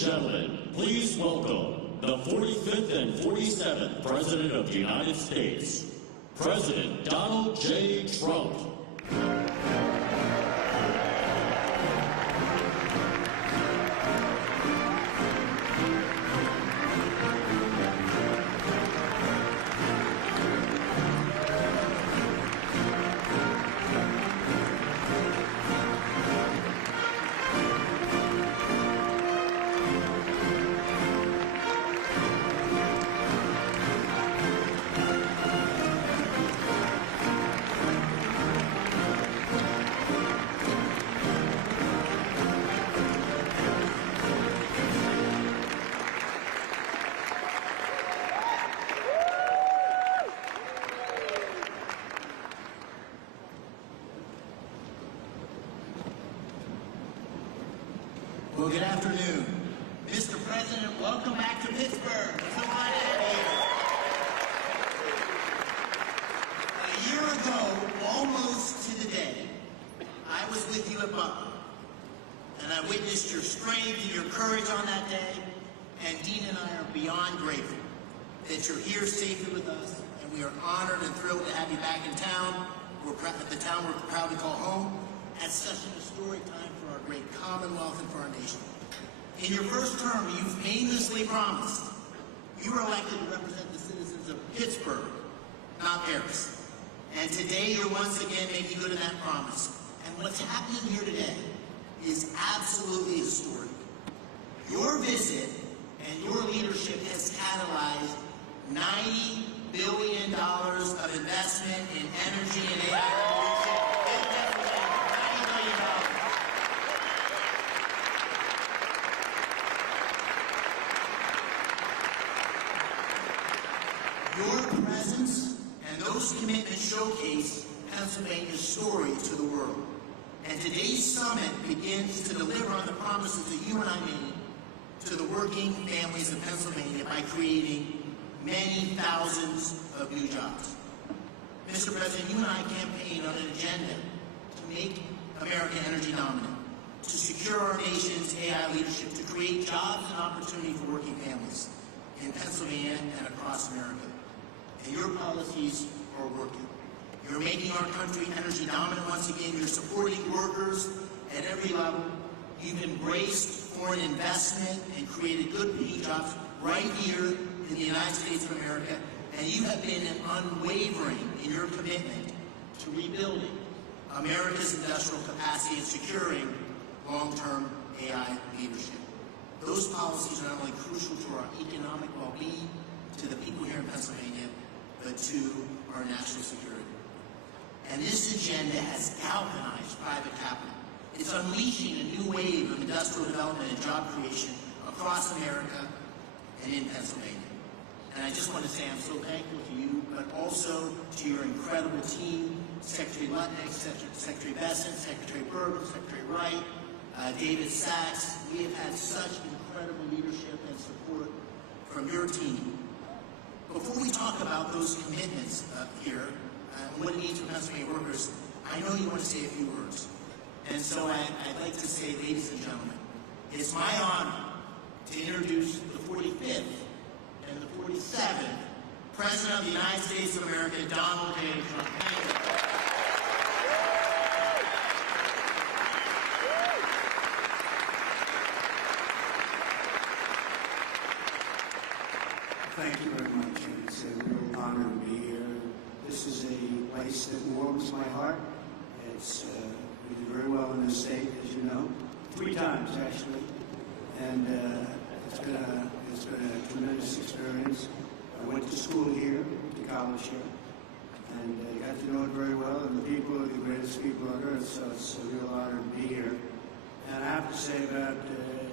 gentlemen, please welcome the 45th and 47th President of the United States, President Donald J. Trump. Well, good afternoon. Mr. President, welcome back to Pittsburgh. So glad to have you. A year ago, almost to the day, I was with you at Butler, and I witnessed your strength and your courage on that day, and Dean and I are beyond grateful that you're here safely with us, and we are honored and thrilled to have you back in town. At the town we're proud to call home, at such an historic time for our great Commonwealth and for our nation. In your first term, you've famously promised you were elected to represent the citizens of Pittsburgh, not Paris. And today you're once again making good on that promise. And what's happening here today is absolutely historic. Your visit and your leadership has catalyzed $90 billion of investment in energy and AI revolution. Your presence and those commitments showcase Pennsylvania's story to the world. And today's summit begins to deliver on the promises that you and I made to the working families of Pennsylvania by creating many thousands of new jobs. Mr. President, you and I campaigned on an agenda to make America energy dominant, to secure our nation's AI leadership, to create jobs and opportunity for working families in Pennsylvania and across America. And your policies are working. You're making our country energy dominant once again. You're supporting workers at every level. You've embraced foreign investment and created good paying jobs right here in the United States of America. And you have been unwavering in your commitment to rebuilding America's industrial capacity and securing long-term AI leadership. Those policies are not only crucial to our economic well-being, to the people here in Pennsylvania, but to our national security. And this agenda has galvanized private capital. It's unleashing a new wave of industrial development and job creation across America and in Pennsylvania. And I just want to say I'm so thankful to you, but also to your incredible team, Secretary Lutnick, Secretary Besson, Secretary Berger, Secretary Wright, David Sachs. We have had such incredible leadership and support from your team. Before we talk about those commitments here, and what it means for Pennsylvania workers, I know you want to say a few words. And so I'd like to say, ladies and gentlemen, it's my honor to introduce the 45th and the 47th President of the United States of America, Donald J. Trump. Thank you very much. It's a real honor to be here. This is a place that warms my heart. It's we did very well in this state, as you know, 3 times actually, and it's been a tremendous experience. I went to school here, to college here, and got to know it very well. And the people are the greatest people on earth, so it's a real honor to be here. And I have to say about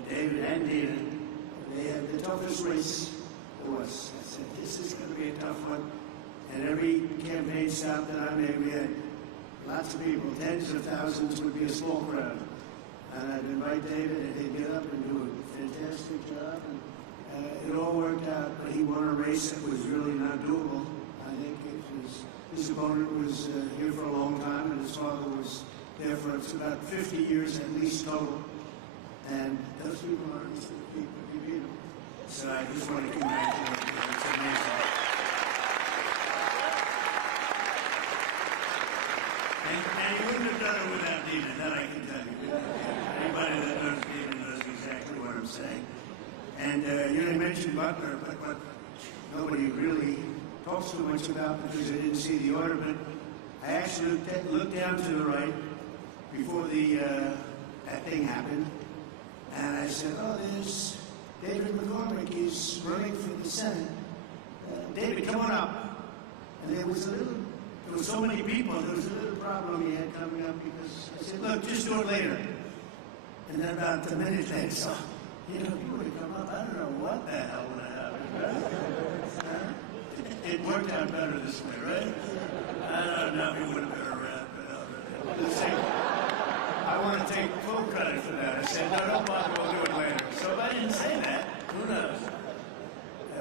David and Dina, they had the toughest race for us. I said, this is going to be a tough one. And every campaign stop that I made, we had lots of people, tens of thousands would be a small crowd. And I'd invite David, and he'd get up and do a fantastic job. And it all worked out, but he won a race that was really not doable. I think his opponent was here for a long time, and his father was there for about 50 years at least total. And those people are the people who beat them. So I just want to congratulate you. It's amazing. And he wouldn't have done it without Nina, that I can tell you. Anybody that knows Nina knows exactly what I'm saying. And you mentioned Butler, but what nobody really talks too much about because I didn't see the order, but I actually looked down to the right before that thing happened, and I said, oh, there's David McCormick. He's running for the Senate. David, come on up. And there was so many people, there was a little problem he had coming up because I said, look, just do it later. And then about a minute later, so, you would have come up. I don't know what the hell would have happened, right? It worked out better this way, right? I don't know if he would have been around, but I want to take full credit for that. I said, no, don't bother, we'll do it later. So if I didn't say that, who knows?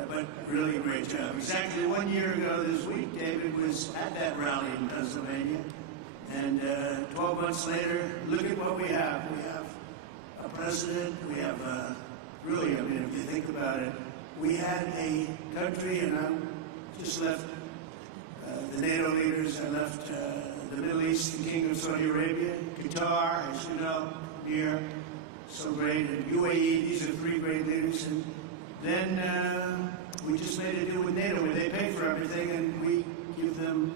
But really great job. Exactly 1 year ago this week, David was at that rally in Pennsylvania. And 12 months later, look at what we have. We have a president, we have really, if you think about it, we had a country, and I just left the NATO leaders, I left the Middle East, the Kingdom of Saudi Arabia, Qatar, as you know, here, so great, and UAE, these are three great leaders. And then we just made a deal with NATO where they pay for everything and we give them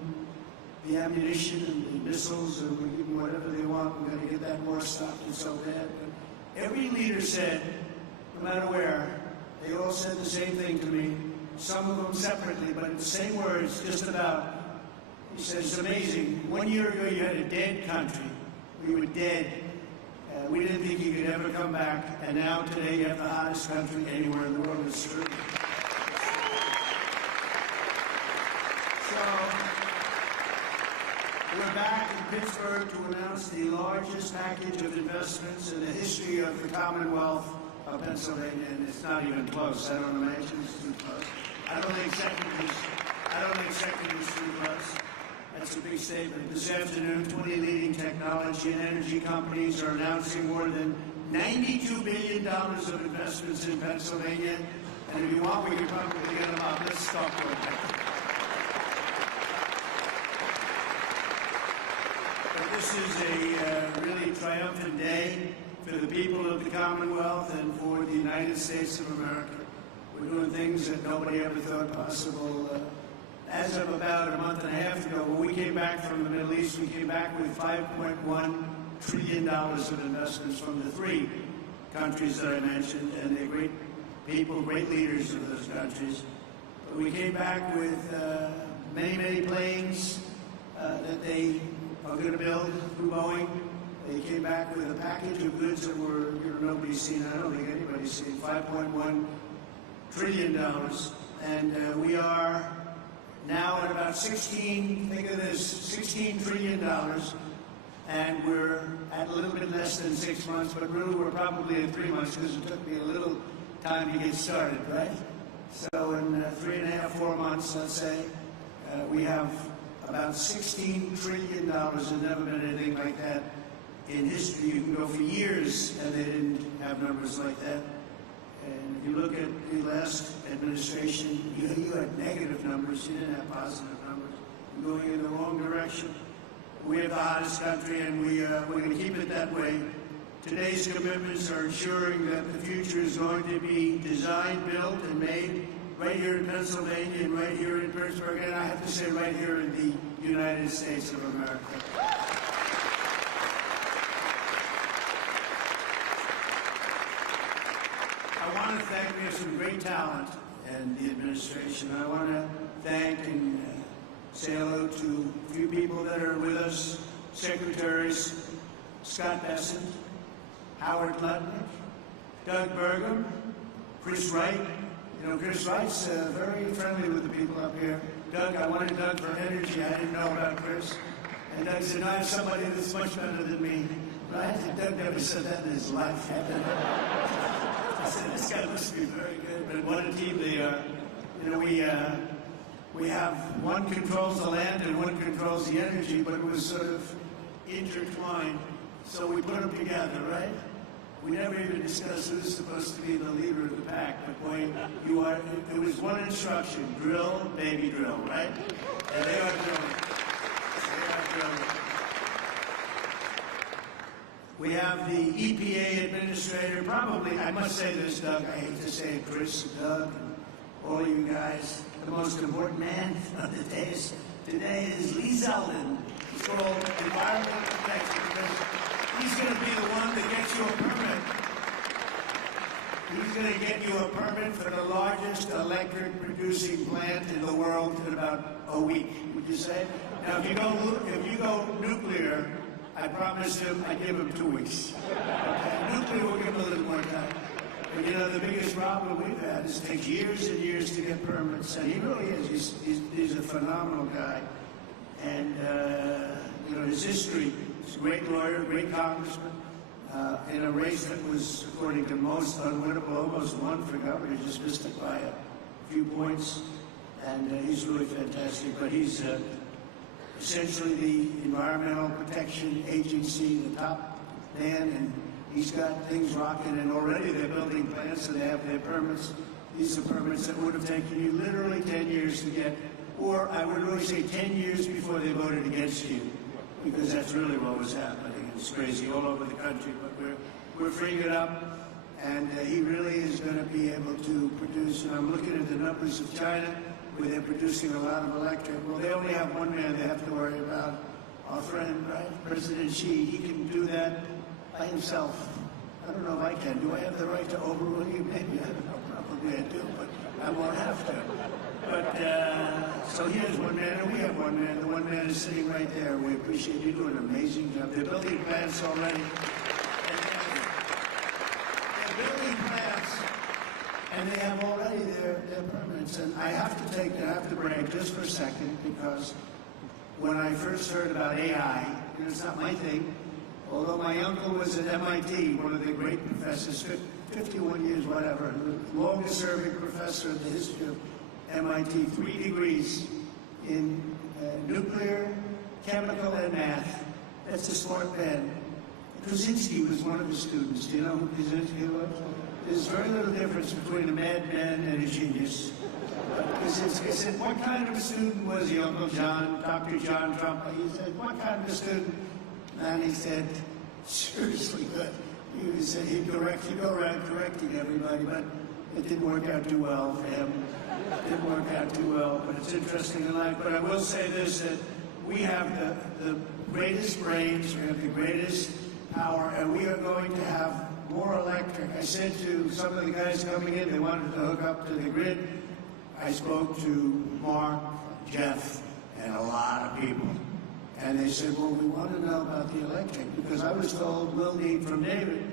the ammunition and the missiles and we give them whatever they want. We're going to get that war stopped and so bad. But every leader said, no matter where, they all said the same thing to me, some of them separately, but in the same words, just about. He said, it's amazing. 1 year ago, you had a dead country. We were dead. We didn't think you could ever come back. And now, today, you have the hottest country anywhere in the world. It's true. So, we're back in Pittsburgh to announce the largest package of investments in the history of the Commonwealth of Pennsylvania, and it's not even close. I don't imagine it's too close. I don't think second is too close. That's a big statement. This afternoon, 20 leading technology and energy companies are announcing more than $92 billion of investments in Pennsylvania. And if you want, we can probably get them up. Let's talk for a minute. But this is a really triumphant day for the people of the Commonwealth and for the United States of America. We're doing things that nobody ever thought possible. As of about a month and a half ago, when we came back from the Middle East, we came back with $5.1 trillion of investments from the three countries that I mentioned, and they're great people, great leaders of those countries. But we came back with many, many planes that they are going to build through Boeing. They came back with a package of goods that were, nobody's seen, I don't think anybody's seen, $5.1 trillion. And we are now at about think of this, $16 trillion. And we're at a little bit less than 6 months, but really we're probably at 3 months because it took me a little time to get started, right? So in 3.5, 4 months, let's say, we have about $16 trillion. There's never been anything like that in history. You can go for years and they didn't have numbers like that. And if you look at the last administration, you had negative numbers, you didn't have positive numbers. You're going in the wrong direction. We have the hottest country, and we're going to keep it that way. Today's commitments are ensuring that the future is going to be designed, built, and made right here in Pennsylvania and right here in Pittsburgh, and I have to say right here in the United States of America. I want to thank, we have some great talent in the administration. I want to thank and say hello to a few people that are with us, secretaries, Scott Bessent, Howard Lutnick, Doug Burgum, Chris Wright. You know, Chris Wright's very friendly with the people up here. Doug, I wanted Doug for energy. I didn't know about Chris. And Doug said, no, I have somebody that's much better than me. Right? And Doug never said that in his life. I said, this guy must be very good. But what a team they are. You know, we have one controls the land and one controls the energy, but it was sort of intertwined. So we put them together, right? We never even discussed who's supposed to be the leader of the pack, but boy, you are, it was one instruction, drill, baby drill, right? And they are drilling. They are drilling. We have the EPA administrator, probably, I must say this, Doug, I hate to say it, Chris, Doug, and all you guys, the most important man of the days today is Lee Zeldin. He's called Environmental Protection because he's going to be the one that gets you a permit. He's going to get you a permit for the largest electric producing plant in the world in about a week, would you say? Now, if you go nuclear, I promised him I'd give him 2 weeks. Okay? Nuclear will give him a little more time. But you know, the biggest problem we've had is it takes years and years to get permits, and he really is. He's a phenomenal guy. And, you know, his history, he's a great lawyer, great congressman, in a race that was, according to most, unwinnable, almost won for governor, just missed it by a few points. And he's really fantastic. But he's essentially the Environmental Protection Agency, the top man, and he's got things rocking, and already they're building plants and they have their permits. These are permits that would have taken you literally 10 years to get, or I would really say 10 years before they voted against you, because that's really what was happening. It's crazy all over the country, but we're freeing it up, and he really is going to be able to produce, and I'm looking at the numbers of China, where they're producing a lot of electric. Well, they only have one man they have to worry about, our friend, right, President Xi. He can do that by himself. I don't know if I can. Do I have the right to overrule you? Maybe. I don't know. Probably I do, but I won't have to. But, so here's one man, and we have one man. The one man is sitting right there. We appreciate you doing an amazing job. They're building plants already. They're building plants, and they have already their permits. And I have to break just for a second, because when I first heard about AI, and it's not my thing, although my uncle was at MIT, one of the great professors, 51 years, whatever, the longest serving professor in the history of MIT, 3 degrees in nuclear, chemical, and math. That's a smart man. Krasinski was one of his students. Do you know who Krasinski was? There's very little difference between a madman and a genius. Krasinski said, what kind of a student was he, Uncle John, Dr. John Trump? He said, what kind of a student? And he said, seriously good. He said he'd go around correcting everybody, but it didn't work out too well for him. It didn't work out too well, but it's interesting in life. But I will say this, that we have the greatest brains, we have the greatest power, and we are going to have more electric. I said to some of the guys coming in, they wanted to hook up to the grid. I spoke to Mark, Jeff, and a lot of people. And they said, well, we want to know about the electric, because I was told we'll need from David.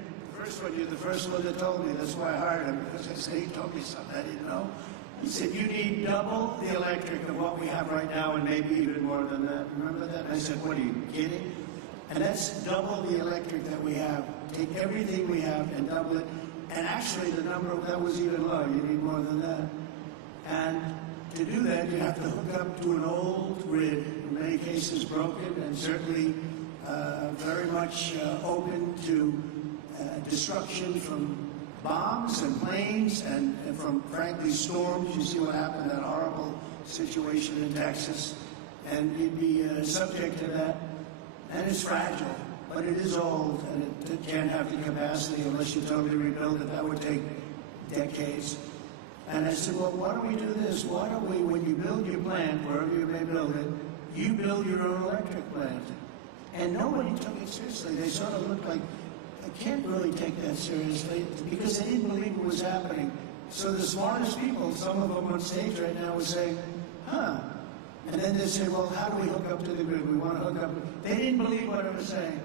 You're the first one that told me. That's why I hired him, because I said, he told me something I didn't know. He said, you need double the electric of what we have right now, and maybe even more than that. Remember that? And I said, what, are you kidding? And that's double the electric that we have. Take everything we have and double it. And actually, the number, that was even low. You need more than that. And to do that, you have to hook up to an old grid, in many cases broken, and certainly very much open to destruction from bombs and planes and from, frankly, storms. You see what happened, that horrible situation in Texas. And you'd be subject to that. And it's fragile, but it is old, and it can't have the capacity unless you totally rebuild it. That would take decades. And I said, well, why don't we do this? Why don't we, when you build your plant, wherever you may build it, you build your own electric plant. And nobody took it seriously. They sort of looked like, I can't really take that seriously, because they didn't believe it was happening. So the smartest people, some of them on stage right now, would say, huh. And then they say, well, how do we hook up to the grid? We want to hook up. They didn't believe what I was saying.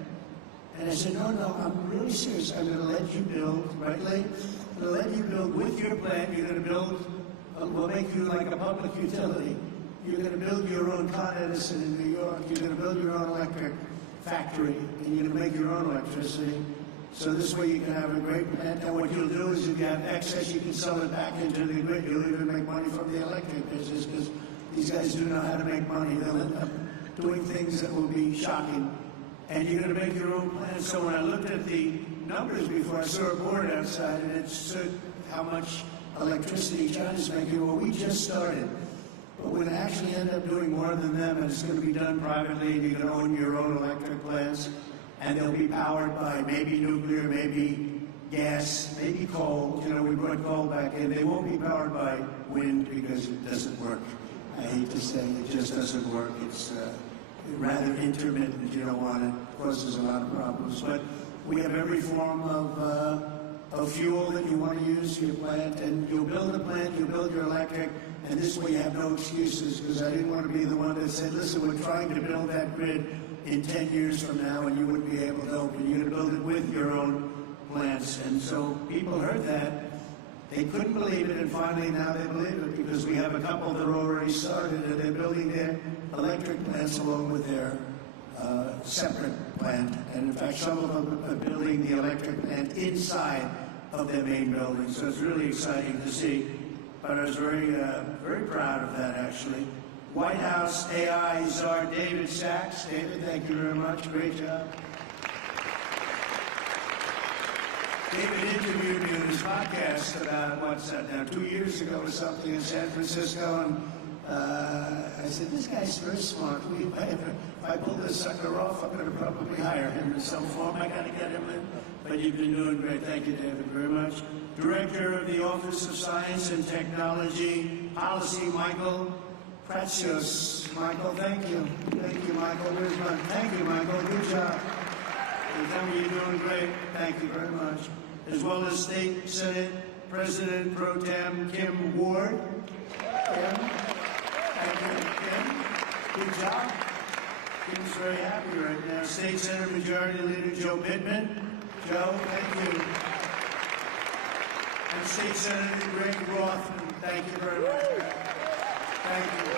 And I said, no, I'm really serious. I'm going to let you build, right, Lee? I'm going to let you build with your plant. You're going to build, we'll make you like a public utility. You're going to build your own Con Edison in New York. You're going to build your own electric factory, and you're going to make your own electricity. So this way you can have a great plant. And what you'll do is if you have excess, you can sell it back into the grid. You'll even make money from the electric business, because these guys do know how to make money. They'll end up doing things that will be shocking. And you're going to make your own plan. So when I looked at the numbers before. I saw a board outside, and it showed how much electricity China's making. Well, we just started. But we're going to actually end up doing more than them, and it's going to be done privately, and you're going to own your own electric plants, and they'll be powered by maybe nuclear, maybe gas, maybe coal. You know, we brought coal back in. They won't be powered by wind because it doesn't work. I hate to say it just doesn't work. It's rather intermittent. You don't want it. It causes a lot of problems. But we have every form of fuel that you want to use for your plant, and you'll build a plant, you'll build your electric, and this way you have no excuses, because I didn't want to be the one that said, listen, we're trying to build that grid in 10 years from now, and you wouldn't be able to open. You're going to build it with your own plants. And so people heard that. They couldn't believe it, and finally now they believe it, because we have a couple that are already started, and they're building their electric plants along with their separate plant. And in fact, some of them are building the electric plant inside of their main building. So it's really exciting to see. But I was very proud of that, actually. White House AI czar David Sachs. David, thank you very much. Great job. David interviewed me on his podcast about, what's that now, 2 years ago or something in San Francisco, and I said, this guy's very smart. If I pull this sucker off, I'm going to probably hire him in some form. I got to get him in. But you've been doing great. Thank you, David, very much. Director of the Office of Science and Technology Policy, Michael Pratsios. Michael, thank you. Thank you, Michael. Where's my... Thank you, Michael. Good job. You tell me you're doing great. Thank you very much. As well as State Senate President Pro Tem Kim Ward. Kim. Thank you, Kim. Good job. Kim's very happy right now. State Senate Majority Leader Joe Pittman. Joe, thank you. And State Senator Greg Rothman, thank you very much. Thank you.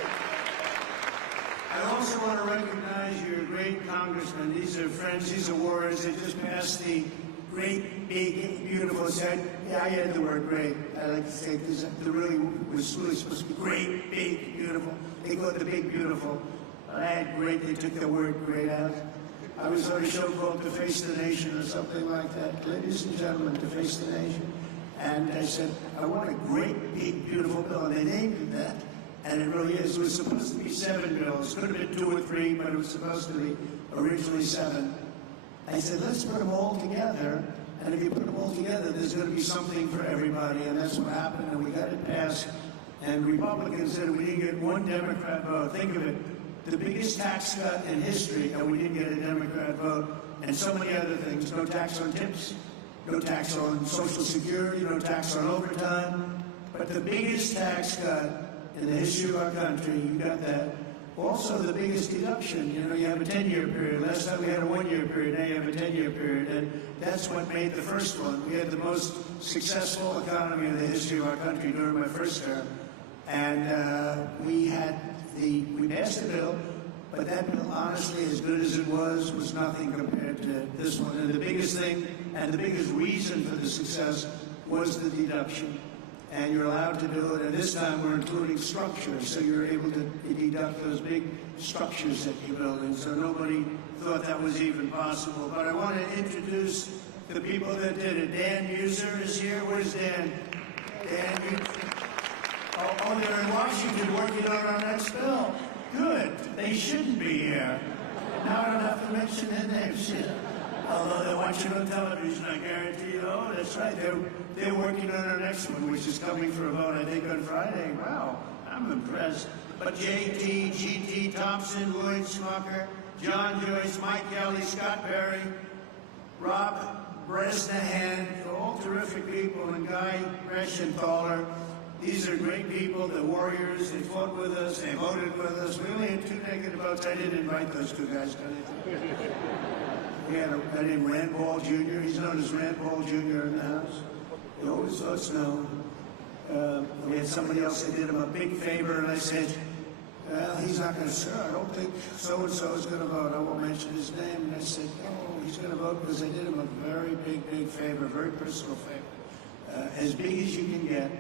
I also want to recognize your great congressmen. These are friends, these are warriors. They just passed the great, big, beautiful set. Yeah, I had the word great. I like to say this. The really was really supposed to be great, big, beautiful. They call it the big, beautiful. I had great. They took the word great out. I was on a show called To Face the Nation or something like that. Ladies and gentlemen, To Face the Nation. And I said, I want a great, big, beautiful bill. And they named it that. And it really is. It was supposed to be 7 bills. Could have been 2 or 3, but it was supposed to be originally 7. I said, let's put them all together. And if you put them all together, there's going to be something for everybody. And that's what happened. And we got it passed. And Republicans said we didn't get 1 Democrat vote. Think of it. The biggest tax cut in history, and we didn't get a Democrat vote. And so many other things. No tax on tips. No tax on Social Security. No tax on overtime. But the biggest tax cut in the history of our country, you got that. Also, the biggest deduction. You know, you have a 10-year period. Last time we had a 1-year period. Now you have a 10-year period. And that's what made the first one. We had the most successful economy in the history of our country during my first term. And we passed the bill, but that bill, honestly, as good as it was nothing compared to this one. And the biggest thing, and the biggest reason for the success, was the deduction. And you're allowed to do it. And this time we're including structures, so you're able to deduct those big structures that you're building. So nobody thought that was even possible. But I want to introduce the people that did it. Dan User is here. Where's Dan? Dan User. Oh, they're in Washington working on our next bill. Good. They shouldn't be here. Now I don't have to mention their names. Although they're watching on television, I guarantee you. Oh, that's right. They're working on our next one, which is coming for a vote, I think, on Friday. Wow, I'm impressed. But J.T., G.T., Thompson, Lloyd Smucker, John Joyce, Mike Kelly, Scott Perry, Rob Bresnahan, all terrific people, and Guy Reschenthaler. These are great people, the warriors. They fought with us. They voted with us. We only had 2 negative votes. I didn't invite those 2 guys to anything. We had a guy named Rand Paul Jr. He's known as Rand Paul Jr. in the House. He always votes no. We had somebody else that did him a big favor, and I said, well, he's not going to serve. I don't think so-and-so is going to vote. I won't mention his name. And I said, no, he's going to vote because I did him a very big, big favor, very personal favor. As big as you can get.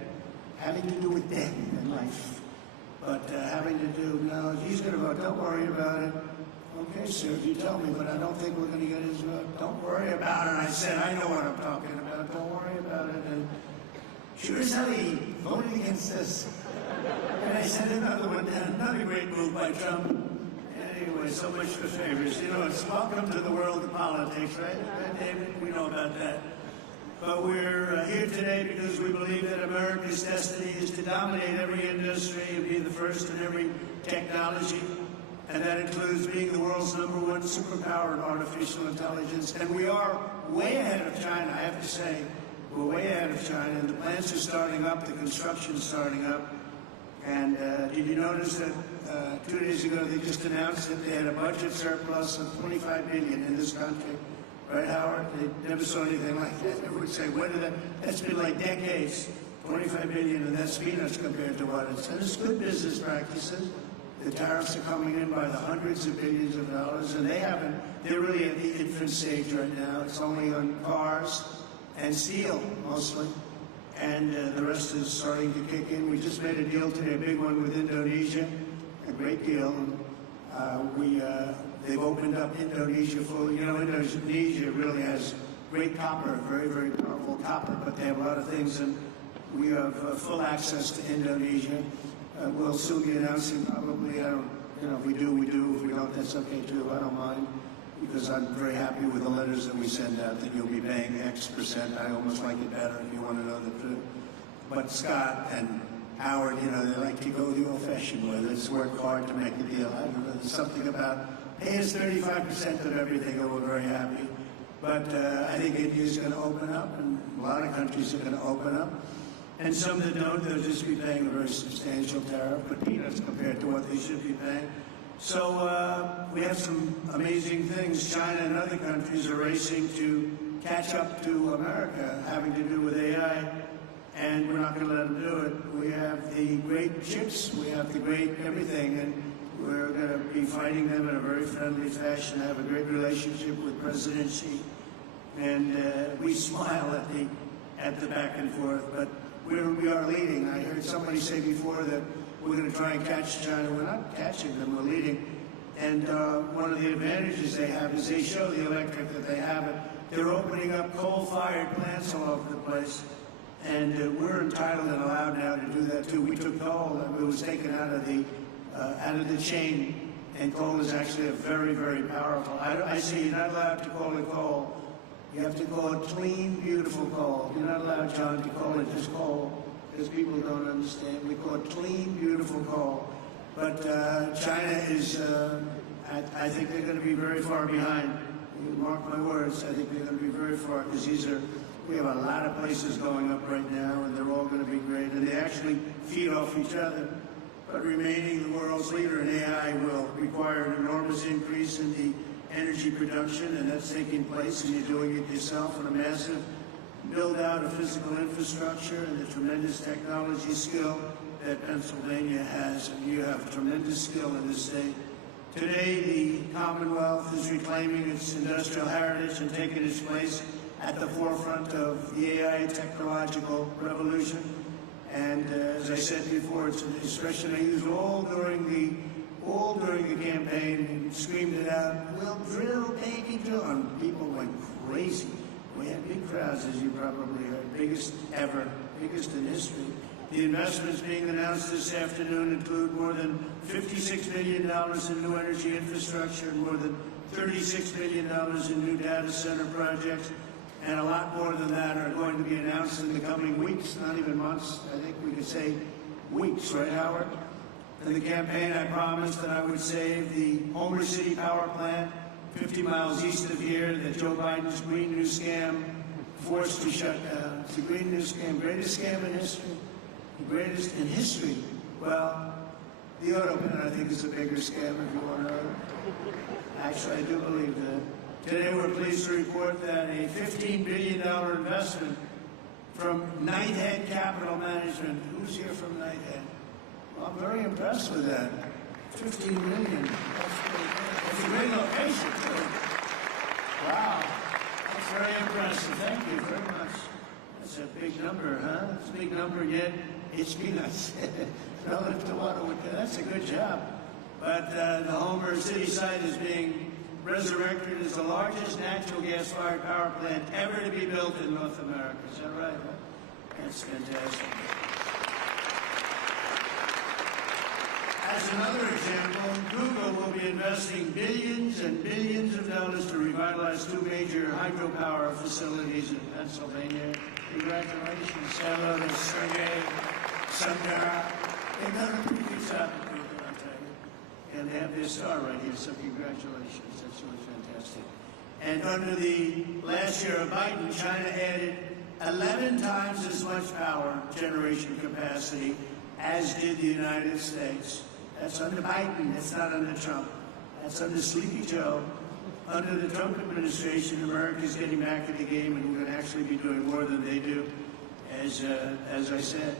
Having to do with death in life, but having to do, no, he's going to vote, don't worry about it. Okay, okay, sir, if you tell me, but I don't think we're going to get his vote. Don't worry about it. I said, I know what I'm talking about. Don't worry about it. And sure as hell, he voted against this. And I sent another one down. Another great move by Trump. Anyway, so much for favors. You know, it's welcome to the world of politics, right? Right, David? We know about that. But we're here today because we believe that America's destiny is to dominate every industry and be the first in every technology. And that includes being the world's #1 superpower in artificial intelligence. And we are way ahead of China, I have to say. We're way ahead of China. And the plants are starting up, the construction's starting up. And did you notice that 2 days ago they just announced that they had a budget surplus of $25 billion in this country? Right, Howard? They never saw anything like that. They would say, when did that? That's been like decades. $25 billion, and that's peanuts compared to what it's. And it's good business practices. The tariffs are coming in by the hundreds of billions of dollars, and they're really at the infant stage right now. It's only on cars and steel, mostly. And the rest is starting to kick in. We just made a deal today, a big one with Indonesia, a great deal. They've opened up Indonesia fully. You know, Indonesia really has great copper, very, very powerful copper, but they have a lot of things, and we have full access to Indonesia. We'll soon be announcing probably, if we do, we do. If we don't, that's okay too. I don't mind, because I'm very happy with the letters that we send out that you'll be paying X%. I almost like it better if you want to know the truth. But Scott and Howard, they like to go the old-fashioned way. Let's work hard to make a deal. I don't know, there's something about pay us 35% of everything, and we're very happy. But I think India's going to open up, and a lot of countries are going to open up. And some that don't, they'll just be paying a very substantial tariff, but peanuts compared to what they should be paying. So we have some amazing things. China and other countries are racing to catch up to America, having to do with AI, and we're not going to let them do it. We have the great chips, we have the great everything, and we're going to be fighting them in a very friendly fashion. I have a great relationship with President Xi, and we smile at the back and forth, but we are leading. I heard somebody say before that we're going to try and catch China. We're not catching them, we're leading. And one of the advantages they have is they show the electric that they have it. They're opening up coal-fired plants all over the place. And we're entitled and allowed now to do that too. We took coal, it was taken out of the chain, and coal is actually a very, very powerful. I say you're not allowed to call it coal. You have to call it clean, beautiful coal. You're not allowed, John, to call it just coal, because people don't understand. We call it clean, beautiful coal. But China is, I think they're going to be very far behind. You mark my words, I think they're going to be very far, because we have a lot of places going up right now, and they're all going to be great. And they actually feed off each other. But remaining the world's leader in AI will require an enormous increase in the energy production, and that's taking place, and you're doing it yourself, and a massive build-out of physical infrastructure and the tremendous technology skill that Pennsylvania has, and you have tremendous skill in this state. Today, the Commonwealth is reclaiming its industrial heritage and taking its place at the forefront of the AI technological revolution. And as I said before, it's an expression I used all during the campaign, and screamed it out, "We'll drill, baby, drill." And people went crazy. We had big crowds, as you probably heard, biggest ever, biggest in history. The investments being announced this afternoon include more than $56 billion in new energy infrastructure and more than $36 billion in new data center projects. And a lot more than that are going to be announced in the coming weeks, not even months. I think we could say weeks, right, Howard? In the campaign, I promised that I would save the Homer City power plant 50 miles east of here that Joe Biden's Green New Scam forced to shut down. It's the Green New Scam, greatest scam in history. The greatest in history. Well, the auto plant, I think, is a bigger scam, if you want to know. Actually, I do believe that. Today, we're pleased to report that a $15 billion investment from Knighthead Capital Management. Who's here from Knighthead? Well, I'm very impressed with that. $15 million. That's a great location, too. Wow. That's very impressive. Thank you very much. That's a big number, huh? It's a big number, yet it's peanuts. Relative to what? That's a good job. but the Homer City site is being resurrected as the largest natural gas-fired power plant ever to be built in North America. Is that right? That's fantastic. As another example, Google will be investing billions and billions of dollars to revitalize two major hydropower facilities in Pennsylvania. Congratulations. Hello to Sergey Sundara. They've done a pretty good job at Google, I'll tell you. And they have their star right here, so congratulations. That's really fantastic. And under the last year of Biden, China added 11 times as much power generation capacity as did the United States. That's under Biden. That's not under Trump. That's under Sleepy Joe. Under the Trump administration, America's getting back in the game, and we're going to actually be doing more than they do, as I said.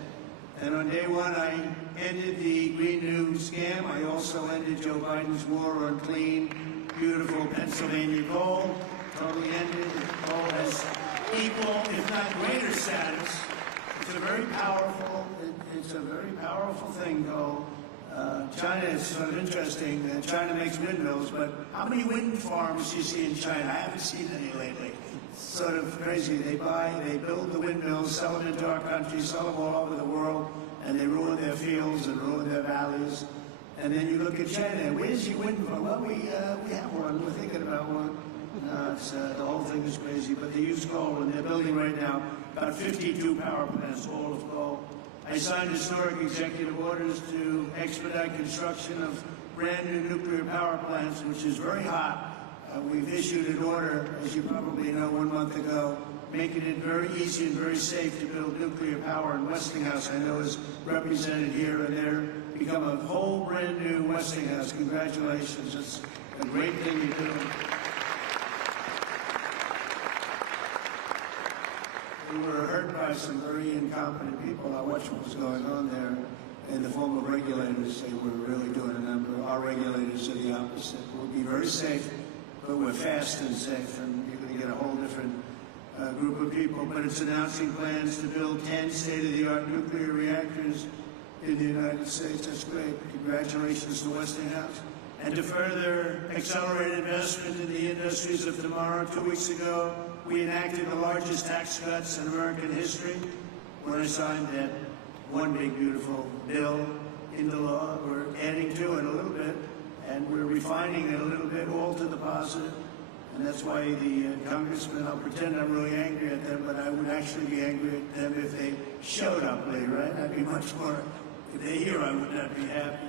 And on day one, I ended the Green New scam. I also ended Joe Biden's war on clean, beautiful Pennsylvania coal. Totally ended. Coal has equal, if not greater, status. It's a very powerful thing, coal. China is sort of interesting. China makes windmills, but how many wind farms do you see in China? I haven't seen any lately. It's sort of crazy. They build the windmills, sell them into our country, sell them all over the world, and they ruin their fields and ruin their valleys. And then you look at China. Where's your wind farm? Well, we have one. We're thinking about one. The whole thing is crazy. But they use coal, and they're building right now about 52 power plants, all of coal. I signed historic executive orders to expedite construction of brand new nuclear power plants, which is very hot. We've issued an order, as you probably know, 1 month ago, making it very easy and very safe to build nuclear power. And Westinghouse, I know, is represented here, and they're become a whole brand new Westinghouse. Congratulations. It's a great thing you're doing. We were hurt by some very incompetent people. I watched what was going on there in the form of regulators. They were really doing a number. Our regulators are the opposite. We'll be very safe, but we're fast and safe, and you're going to get a whole different group of people. But it's announcing plans to build 10 state-of-the-art nuclear reactors in the United States. That's great. Congratulations to Westinghouse. And to further accelerate investment in the industries of tomorrow, 2 weeks ago, we enacted the largest tax cuts in American history when I signed that one big, beautiful bill into law. We're adding to it a little bit, and we're refining it a little bit, all to the positive. And that's why the congressmen, I'll pretend I'm really angry at them, but I would actually be angry at them if they showed up late, right? I'd be much more, if they're here, I would not be happy.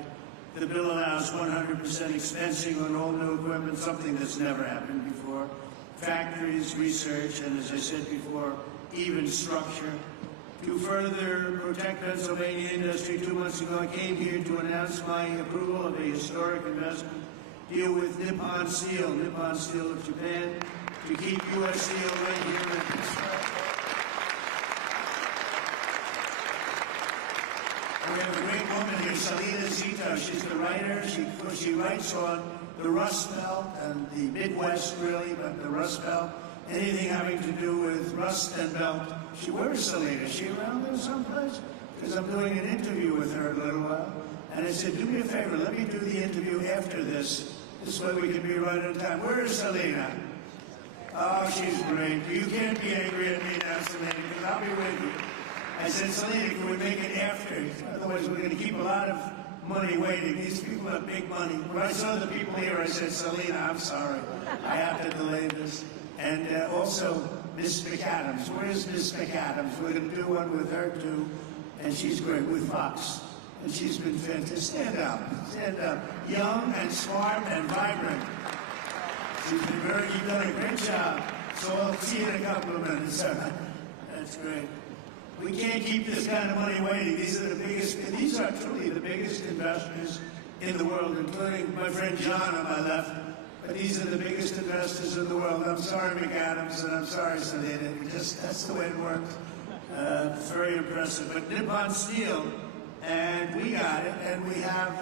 The bill allows 100% expensing on all new equipment, something that's never happened before. Factories, research, and as I said before, even structure. To further protect Pennsylvania industry, 2 months ago I came here to announce my approval of a historic investment deal with Nippon Steel of Japan, to keep U.S. Steel right here in Pittsburgh. We have a great woman here, Salina Zito. She's the writer. She writes on the Rust Belt and the Midwest, really, but the Rust Belt. Anything having to do with Rust and Belt. Where is Salina? Is she around there someplace? Because I'm doing an interview with her in a little while. And I said, do me a favor, let me do the interview after this. This way we can be right on time. Where is Salina? Oh, she's great. You can't be angry at me now, Salina, because I'll be with you. I said, Salina, can we make it after? Otherwise, we're going to keep a lot of money waiting. These people have big money. When I saw the people here, I said, Salina, I'm sorry. I have to delay this. And also, Miss McAdams. Where's Miss McAdams? We're going to do one with her, too. And she's great, with Fox. And she's been fantastic. Stand up. Stand up. Young and smart and vibrant. You've done a great job. So I'll see you in a couple of minutes. That's great. We can't keep this kind of money waiting. These are truly the biggest investors in the world, including my friend John on my left. But these are the biggest investors in the world. I'm sorry, McAdams, and I'm sorry, Salina. That's the way it works. Very impressive. But Nippon Steel, and we got it, and we have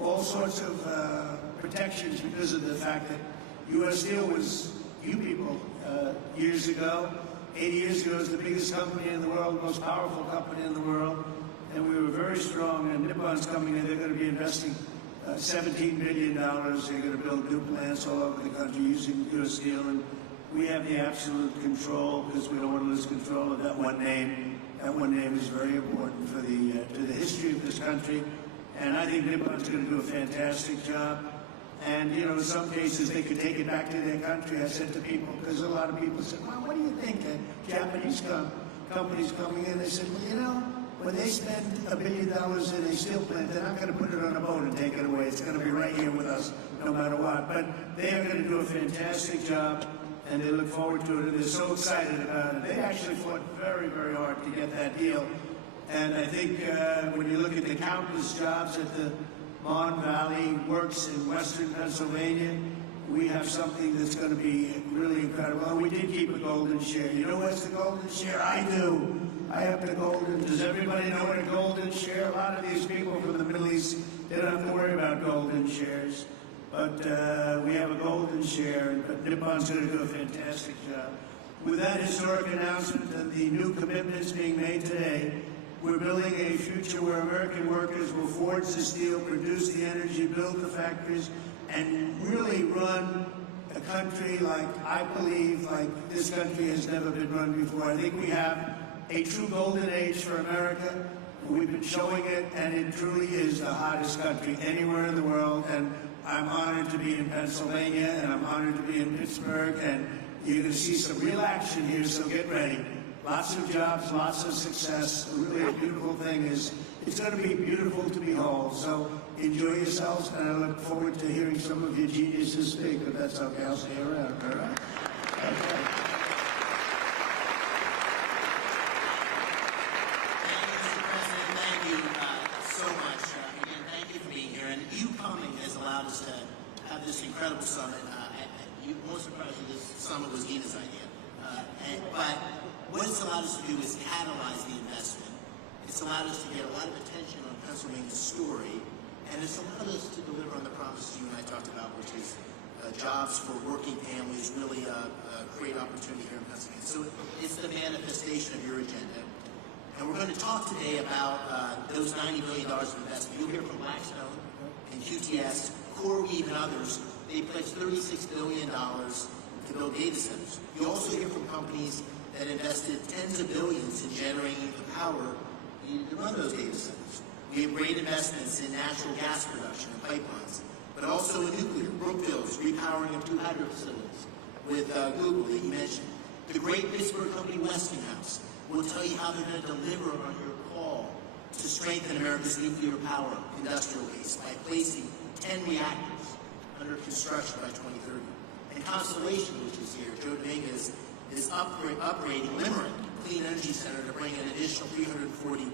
all sorts of protections because of the fact that U.S. Steel was, you people, years ago, 80 years ago, was the biggest company in the world, most powerful company in the world, and we were very strong, and Nippon's coming in, they're going to be investing $17 billion. They're going to build new plants all over the country using U.S. steel, and we have the absolute control because we don't want to lose control of that one name. That one name is very important for to the history of this country, and I think Nippon's going to do a fantastic job. And, you know, in some cases, they could take it back to their country. I said to people, because a lot of people said, well, what do you think of Japanese companies coming in? They said, well, you know, when they spend $1 billion in a steel plant, they're not going to put it on a boat and take it away. It's going to be right here with us, no matter what. But they are going to do a fantastic job, and they look forward to it, and they're so excited about it. They actually fought very, very hard to get that deal. And I think when you look at the countless jobs at the Mon Valley Works in western Pennsylvania, we have something that's going to be really incredible. And we did keep a golden share. You know what's the golden share? I do. I have the golden. Does everybody know what a golden share? A lot of these people from the Middle East, they don't have to worry about golden shares. But we have a golden share, but Nippon's going to do a fantastic job. With that historic announcement and the new commitments being made today, we're building a future where American workers will forge the steel, produce the energy, build the factories, and really run a country like, I believe, like this country has never been run before. I think we have a true golden age for America. We've been showing it, and it truly is the hottest country anywhere in the world. And I'm honored to be in Pennsylvania, and I'm honored to be in Pittsburgh, and you're going to see some real action here, so get ready. Lots of jobs, lots of success. Really a beautiful thing is, it's going to be beautiful to behold. So enjoy yourselves, and I look forward to hearing some of your geniuses speak, if that's okay. I'll stay around, all right? Okay. Thank you, Mr. President. Thank you so much. Again, thank you for being here. And you coming has allowed us to have this incredible summit. Most surprisingly, this summit was Gina's idea. But what it's allowed us to do is catalyze the investment. It's allowed us to get a lot of attention on Pennsylvania's story, and it's allowed us to deliver on the promises you and I talked about, which is jobs for working families, really create opportunity here in Pennsylvania. So it's the manifestation of your agenda. And we're going to talk today about those $90 billion of investment. You'll hear from Blackstone and QTS, CoreWeave, and others. They pledged $36 billion to build data centers. You also hear from companies that invested tens of billions in generating the power needed to run those data centers. We have great investments in natural gas production and pipelines, but also in nuclear. Brookfield's repowering of 2 hydro facilities with Google that you mentioned. The great Pittsburgh company Westinghouse will tell you how they're going to deliver on your call to strengthen America's nuclear power industrial base by placing 10 reactors under construction by 2030. And Constellation, which is here, Joe Dominguez, is upgrading Limerick Clean Energy Center to bring an additional 340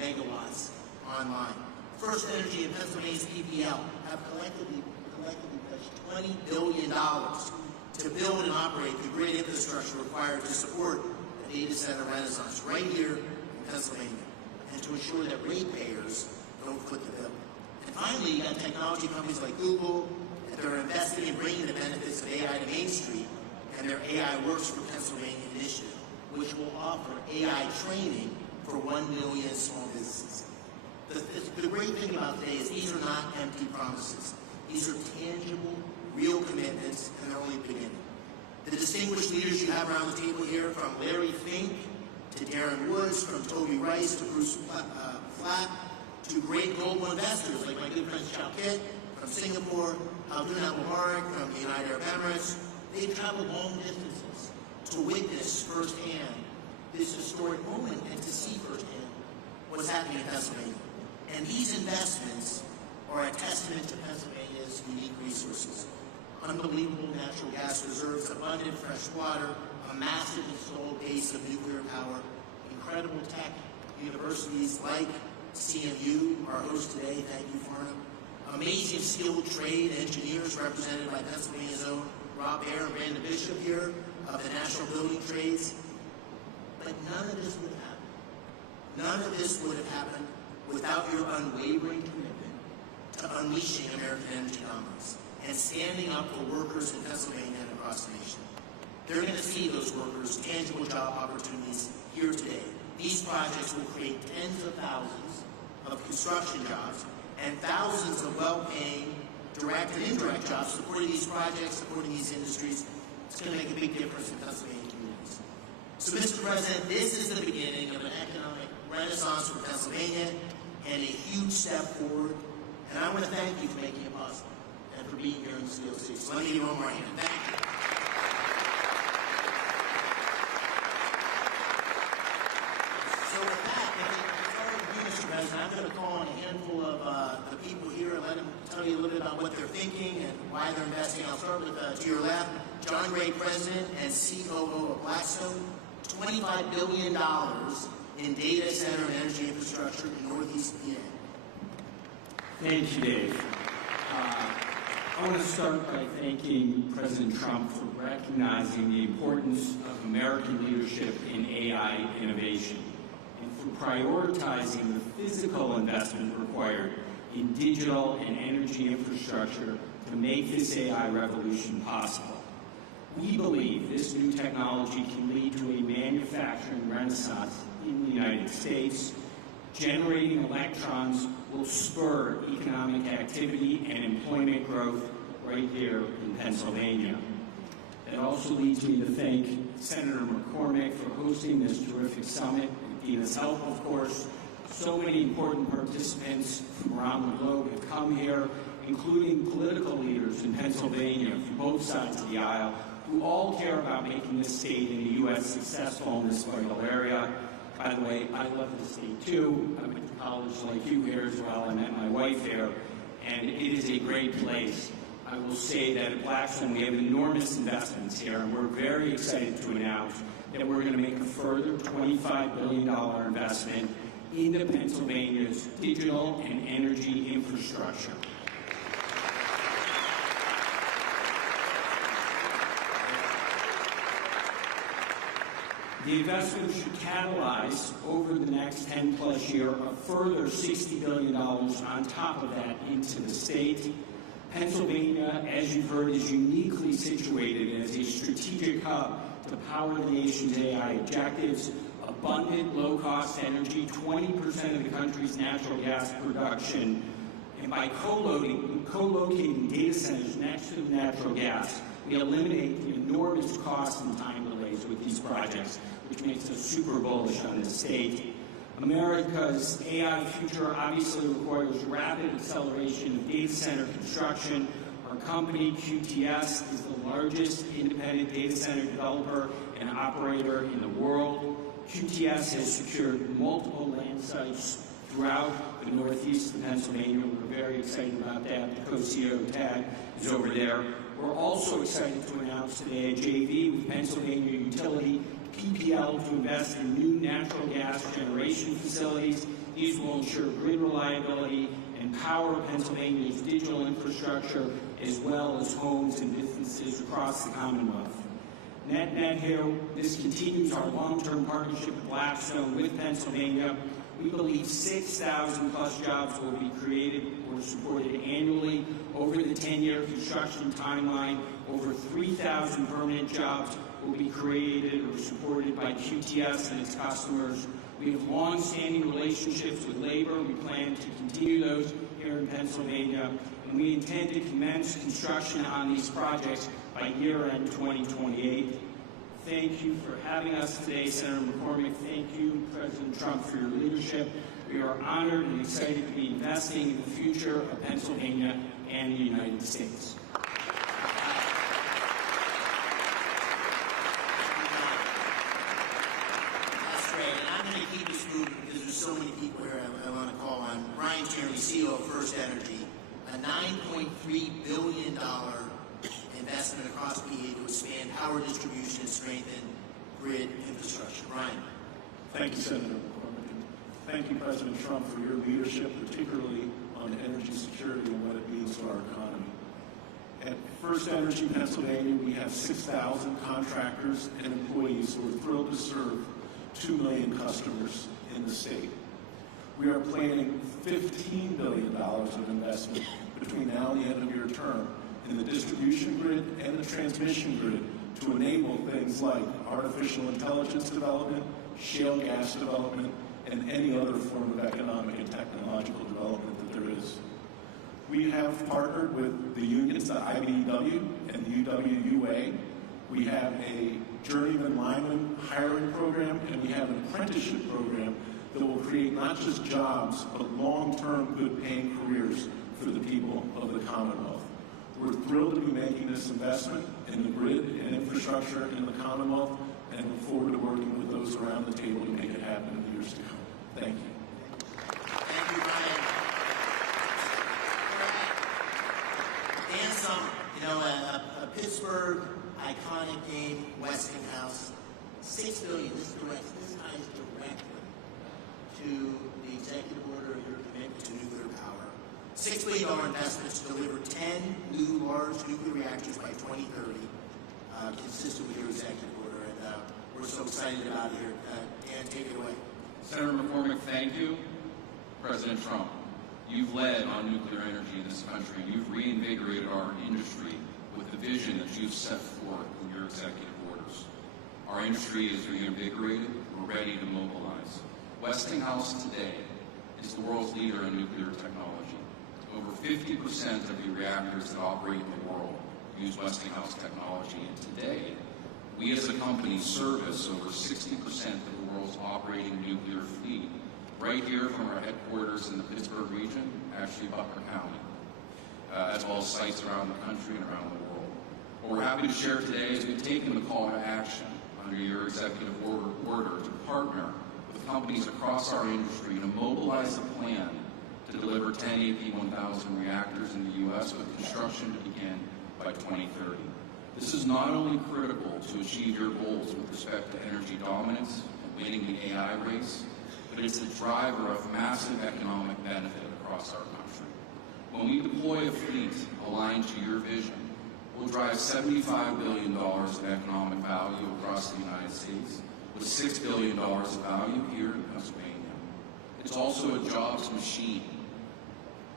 megawatts online. First Energy and Pennsylvania's PPL have collectively pledged $20 billion to build and operate the grid infrastructure required to support the data center renaissance right here in Pennsylvania, and to ensure that ratepayers don't foot the bill. And finally, you got technology companies like Google that are investing in bringing the benefits of AI to Main Street, and their AI Works for Pennsylvania initiative, which will offer AI training for 1 million small businesses. The great thing about today is these are not empty promises. These are tangible, real commitments, and they're only beginning. The distinguished leaders you have around the table here, from Larry Fink to Darren Woods, from Toby Rice to Bruce Flatt, to great global investors like my good friend Chow Kit from Singapore, Haldun Al-Mubarak from the United Arab Emirates. They've traveled long distances to witness firsthand this historic moment and to see firsthand what's happening in Pennsylvania. And these investments are a testament to Pennsylvania's unique resources. Unbelievable natural gas reserves, abundant fresh water, a massive installed base of nuclear power, incredible tech, universities like CMU, our host today, thank you, Farnham. Amazing skilled trade engineers represented by Pennsylvania's own Rob Ayer and Brandon Bishop here of the National Building Trades. But none of this would have happened. None of this would have happened without your unwavering commitment to unleashing American energy dominance and standing up for workers in Pennsylvania and across the nation. They're going to see those workers tangible job opportunities here today. These projects will create tens of thousands of construction jobs and thousands of well-paying direct and indirect jobs supporting these projects, supporting these industries. It's going to make a big difference in Pennsylvania communities. So, Mr. President, this is the beginning of an economic renaissance for Pennsylvania and a huge step forward. And I want to thank you for making it possible and for being here in the Steel City. So let me give you one more hand. Thank you. So with that, Mr. President, I'm going to call on a handful of the people here and let them tell you a little bit about what they're thinking and why they're investing. I'll start with, to your left, John Gray, President and COO of Blackstone. $25 billion in data center and energy infrastructure in Northeast PA. Thank you, Dave. I want to start by thanking President Trump for recognizing the importance of American leadership in AI innovation and for prioritizing the physical investment required in digital and energy infrastructure to make this AI revolution possible. We believe this new technology can lead to a manufacturing renaissance in the United States. Generating electrons will spur economic activity and employment growth right here in Pennsylvania. That also leads me to thank Senator McCormick for hosting this terrific summit, with Dina's help, of course. So many important participants from around the globe have come here, including political leaders in Pennsylvania from both sides of the aisle, who all care about making this state in the U.S. successful in this vital area. By the way, I love this state too. I went to college like you here as well. I met my wife here, and it is a great place. I will say that at Blackstone we have enormous investments here, and we're very excited to announce that we're going to make a further $25 billion investment into Pennsylvania's digital and energy infrastructure. The investment should catalyze over the next 10-plus years a further $60 billion on top of that into the state. Pennsylvania, as you've heard, is uniquely situated as a strategic hub to power the nation's AI objectives. Abundant, low-cost energy, 20% of the country's natural gas production, and by co-locating data centers next to the natural gas, we eliminate the enormous costs and time delays with these projects, which makes us super bullish on the state. America's AI future obviously requires rapid acceleration of data center construction. Our company, QTS, is the largest independent data center developer and operator in the world. QTS has secured multiple land sites throughout the northeast of Pennsylvania. We're very excited about that. The co-CEO, Tad, is over there. We're also excited to announce today a JV with Pennsylvania utility PPL to invest in new natural gas generation facilities. These will ensure grid reliability and power Pennsylvania's digital infrastructure, as well as homes and businesses across the Commonwealth. Net here, this continues our long-term partnership with Blackstone with Pennsylvania. We believe 6,000 plus jobs will be created or supported annually over the 10-year construction timeline. Over 3,000 permanent jobs will be created or supported by QTS and its customers. We have long-standing relationships with labor. We plan to continue those here in Pennsylvania, and we intend to commence construction on these projects by year-end 2028. Thank you for having us today, Senator McCormick. Thank you, President Trump, for your leadership. We are honored and excited to be investing in the future of Pennsylvania and the United States. Keep this moving because there's so many people here I want to call on. Brian Tierney, CEO of First Energy, a $9.3 billion investment across PA to expand power distribution and strengthen grid infrastructure. Brian. Thank you, Senator McCormick. Thank you, President Trump, for your leadership, particularly on energy security and what it means to our economy. At First Energy Pennsylvania, we have 6,000 contractors and employees who are thrilled to serve 2 million customers in the state. We are planning $15 billion of investment between now and the end of your term in the distribution grid and the transmission grid to enable things like artificial intelligence development, shale gas development, and any other form of economic and technological development that there is. We have partnered with the unions, the IBEW and the UWUA. We have a journeyman lineman hiring program, and we have an apprenticeship program that will create not just jobs, but long-term good paying careers for the people of the Commonwealth. We're thrilled to be making this investment in the grid and infrastructure in the Commonwealth, and look forward to working with those around the table to make it happen in the years to come. Thank you. Thank you, Brian. Dan Summer, you know, a Pittsburgh iconic name, Westinghouse. $6 billion. This ties directly to the executive order of your commitment to nuclear power. $6 billion investment to deliver 10 new large nuclear reactors by 2030, consistent with your executive order, and we're so excited about it here. Dan, take it away. Senator McCormick, thank you. President Trump, you've led on nuclear energy in this country. You've reinvigorated our industry with the vision that you've set forth in your executive orders. Our industry is reinvigorated. We're ready to mobilize. Westinghouse today is the world's leader in nuclear technology. Over 50% of the reactors that operate in the world use Westinghouse technology, and today, we as a company service over 60% of the world's operating nuclear fleet, right here from our headquarters in the Pittsburgh region, actually Butler County, as well as sites around the country and around the world. What we're happy to share today is we've taken the call to action under your executive order to partner with companies across our industry to mobilize a plan to deliver 10 AP1000 reactors in the U.S. with construction to begin by 2030. This is not only critical to achieve your goals with respect to energy dominance and winning the AI race, but it's a driver of massive economic benefit across our country. When we deploy a fleet aligned to your vision, we'll drive $75 billion of economic value across the United States, with $6 billion of value here in Pennsylvania. It's also a jobs machine.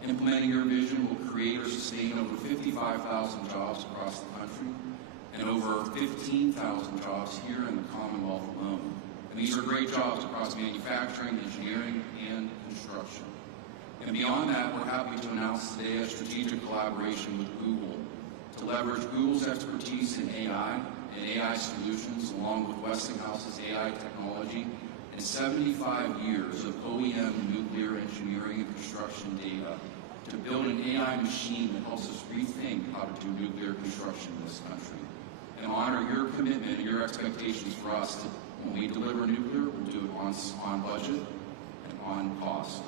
Implementing your vision will create or sustain over 55,000 jobs across the country and over 15,000 jobs here in the Commonwealth alone. And these are great jobs across manufacturing, engineering, and construction. And beyond that, we're happy to announce today a strategic collaboration with Google to leverage Google's expertise in AI and AI solutions, along with Westinghouse's AI technology and 75 years of OEM nuclear engineering and construction data to build an AI machine that helps us rethink how to do nuclear construction in this country, and honor your commitment and your expectations for us to, when we deliver nuclear, we'll do it on budget and on cost.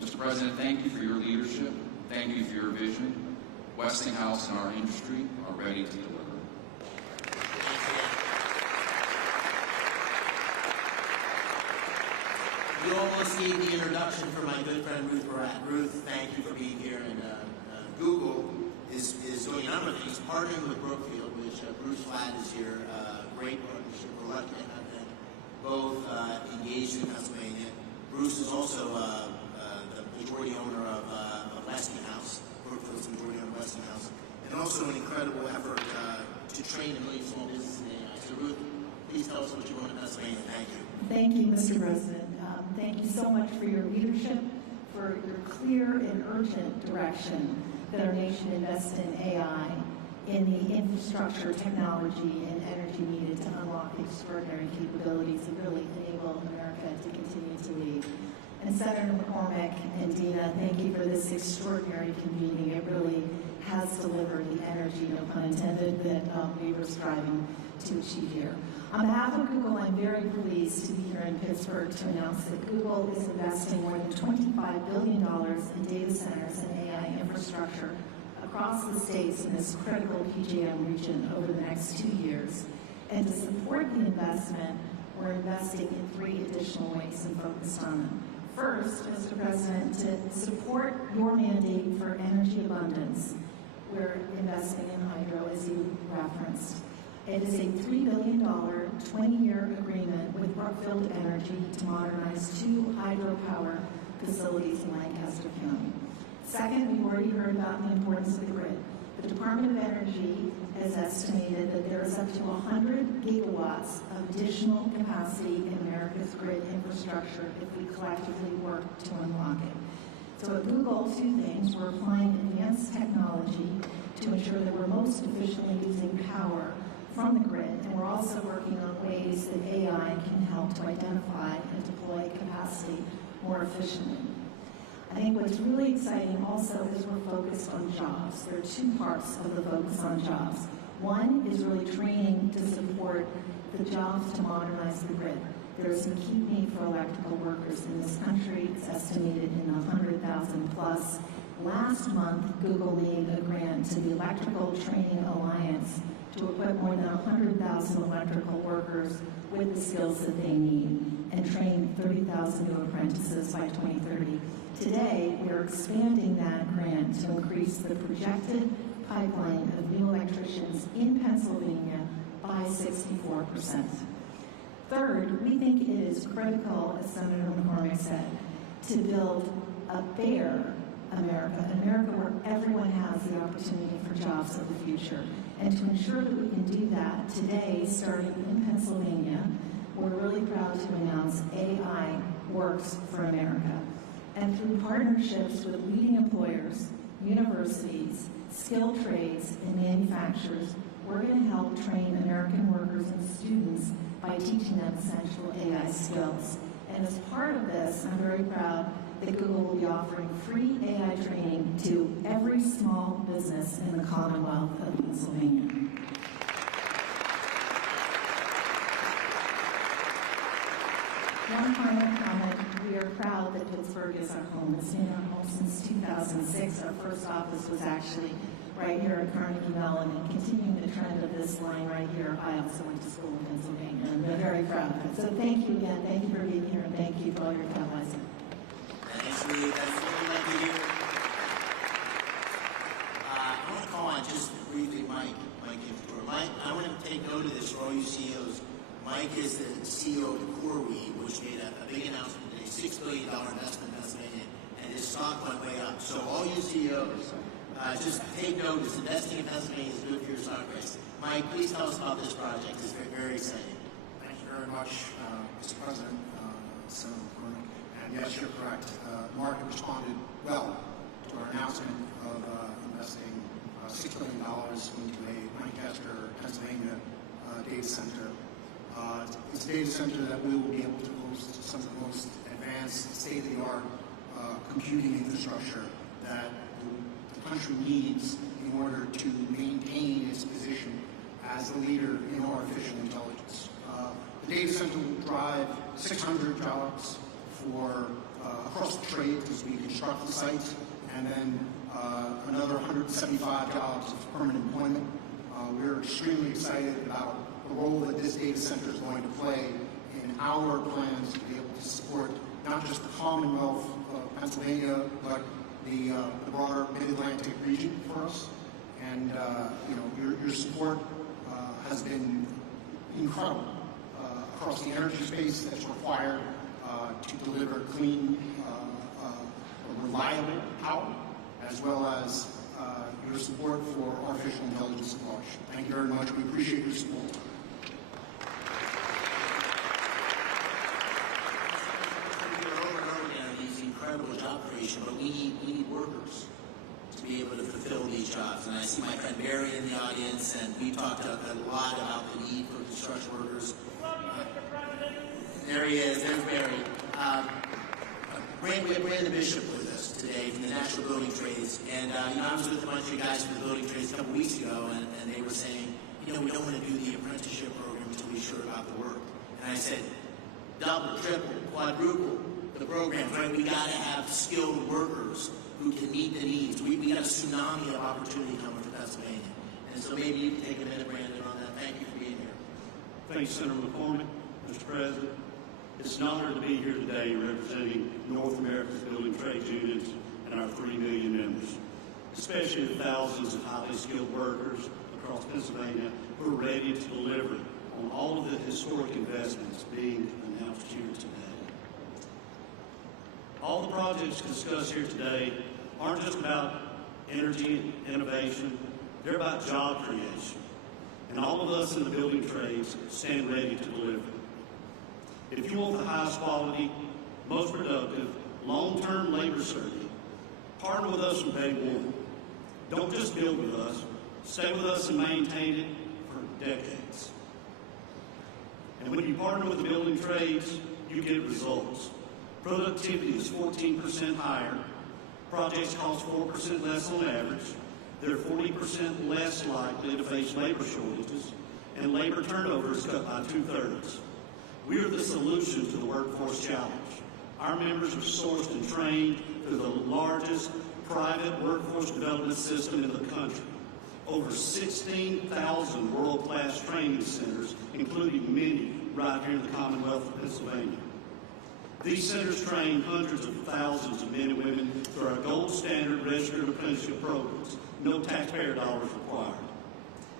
Mr. President, thank you for your leadership. Thank you for your vision. Westinghouse and our industry are ready to deliver. You almost gave the introduction for my good friend Ruth Barat. Ruth, thank you for being here. And Google is doing a number of things, partnering with Brookfield, which Bruce Flatt is here. Great partnership. We're lucky to have them both engaged in Pennsylvania. Bruce is also the majority owner of Westinghouse. Brookfield's the majority owner of Westinghouse. And also an incredible effort to train a million small businesses in AI. So Ruth, please tell us what you're doing in Pennsylvania. Thank you. Thank you, Mr. President. Thank you so much for your leadership, for your clear and urgent direction that our nation invests in AI, in the infrastructure, technology, and energy needed to unlock extraordinary capabilities and really enable America to continue to lead. And Senator McCormick and Dina, thank you for this extraordinary convening. It really has delivered the energy, no pun intended, that we were striving to achieve here. On behalf of Google, I'm very pleased to be here in Pittsburgh to announce that Google is investing more than $25 billion in data centers and AI infrastructure across the states in this critical PJM region over the next 2 years. And to support the investment, we're investing in 3 additional ways and focused on them. First, Mr. President, to support your mandate for energy abundance, we're investing in hydro, as you referenced. It is a $3 billion, 20-year agreement with Brookfield Energy to modernize 2 hydropower facilities in Lancaster County. Second, we've already heard about the importance of the grid. The Department of Energy has estimated that there is up to 100 gigawatts of additional capacity in America's grid infrastructure if we collectively work to unlock it. So at Google, two things. We're applying advanced technology to ensure that we're most efficiently using power from the grid, and we're also working on ways that AI can help to identify and deploy capacity more efficiently. I think what's really exciting also is we're focused on jobs. There are two parts of the focus on jobs. One is really training to support the jobs to modernize the grid. There is an acute need for electrical workers in this country. It's estimated in the 100,000 plus. Last month, Google made a grant to the Electrical Training Alliance to equip more than 100,000 electrical workers with the skills that they need and train 30,000 new apprentices by 2030. Today, we're expanding that grant to increase the projected pipeline of new electricians in Pennsylvania by 64%. Third, we think it is critical, as Senator McCormick said, to build a fair America, an America where everyone has the opportunity for jobs of the future. And to ensure that we can do that, today, starting in Pennsylvania, we're really proud to announce AI Works for America. And through partnerships with leading employers, universities, skilled trades, and manufacturers, we're going to help train American workers and students by teaching them essential AI skills. And as part of this, I'm very proud that Google will be offering free AI training to every small business in the Commonwealth of Pennsylvania. One final comment. We are proud that Pittsburgh is our home. It's been our home since 2006. Our first office was actually right here at Carnegie Mellon, and continuing the trend of this line right here, I also went to school in Pennsylvania, and we're very proud of it. So thank you again. Thank you for being here, and thank you for all your advice. Thanks, Lee. That's what we like to hear. I want to call on just briefly Mike Giftler. Mike, I want to take note of this for all you CEOs. Mike is the CEO of CoreWeave, which made a big announcement today, $6 billion investment in Pennsylvania, and his stock went way up. So all you CEOs, just take notice. Investing in Pennsylvania is good for your stock price. Mike, please tell us about this project. It's very, very exciting. Thank you very much, Mr. President, Senator McCormick. And yes, you're correct. The market responded well to our announcement of investing $6 billion into a Lancaster, Pennsylvania data center. It's a data center that we will be able to host some of the most advanced, state-of-the-art computing infrastructure that the country needs in order to maintain its position as the leader in artificial intelligence. The data center will drive 600 jobs for across the trade as we construct the site, and then another 175 jobs of permanent employment. We're extremely excited about the role that this data center is going to play in our plans to be able to support not just the Commonwealth of Pennsylvania, but the broader Mid-Atlantic region for us. And your support has been incredible across the energy space that's required to deliver clean, reliable power, as well as your support for artificial intelligence at large. Thank you very much. We appreciate your support. Incredible job creation, but we need workers to be able to fulfill these jobs. And I see my friend Barry in the audience, and we talked a lot about the need for construction workers. There he is. There's Barry. We have Brandon Bishop with us today from the National Building Trades, and I was with a bunch of guys from the building trades a couple weeks ago, and they were saying, we don't want to do the apprenticeship program until we're sure about the work. And I said, double, triple, quadruple the programs, right? We got to have skilled workers who can meet the needs. We got a tsunami of opportunity coming to Pennsylvania. And so maybe you can take a minute, Brandon, on that. Thank you for being here. Thank you, Senator McCormick. Mr. President, it's an honor to be here today representing North America's building trades unions and our 3 million members, especially the thousands of highly skilled workers across Pennsylvania who are ready to deliver on all of the historic investments being announced here today. All the projects discussed here today aren't just about energy and innovation, they're about job creation. And all of us in the building trades stand ready to deliver. If you want the highest quality, most productive, long-term labor survey Partner with us from day one. Don't just build with us. Stay with us and maintain it for decades. And when you partner with the building trades, you get results. Productivity is 14% higher. Projects cost 4% less on average. They're 40% less likely to face labor shortages, and labor turnover is cut by 2/3. We are the solution to the workforce challenge. Our members are sourced and trained through the largest private workforce development system in the country. Over 16,000 world-class training centers, including many right here in the Commonwealth of Pennsylvania. These centers train hundreds of thousands of men and women through our gold standard registered apprenticeship programs. No taxpayer dollars required.